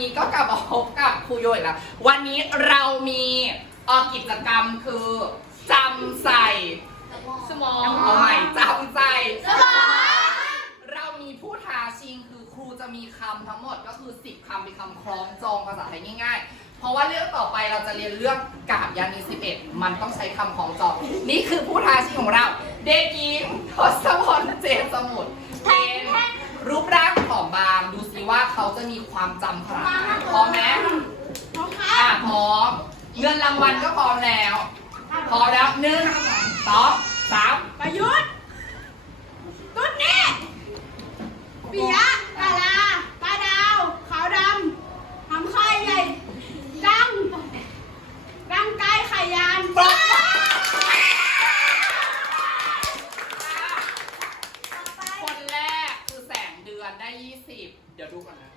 นี้ก็กลับมาพบกับครูโยอีกแล้ว วันนี้เรามีเออกิจกรรมคือจำใส่สมองเอาใหม่จำใส่สมองเรามีผู้ท้าชิงคือครูจะมีคำทั้งหมดก็คือ10คำเป็นคำคล้องจองภาษาไทยง่ายๆ เพราะว่าเรื่องต่อไปเราจะเรียนเรื่องกาบยานี11 มันต้องใช้คำคล้องจอง นี่คือผู้ท้าชิงของเรา เด็กหญิงทศพลเจนสมุทรเป็นรูปร่างผอมบาง ดูสิว่า เขาจะมีความจำขนาดไหนพร้อมไหมน้อมคะอะพร้อม เงินรางวัลก็พร้อมแล้ว พร้อมแล้วหนึ่งสองสาม จันทร์ได้ 20 เดี๋ยวดูก่อนนะ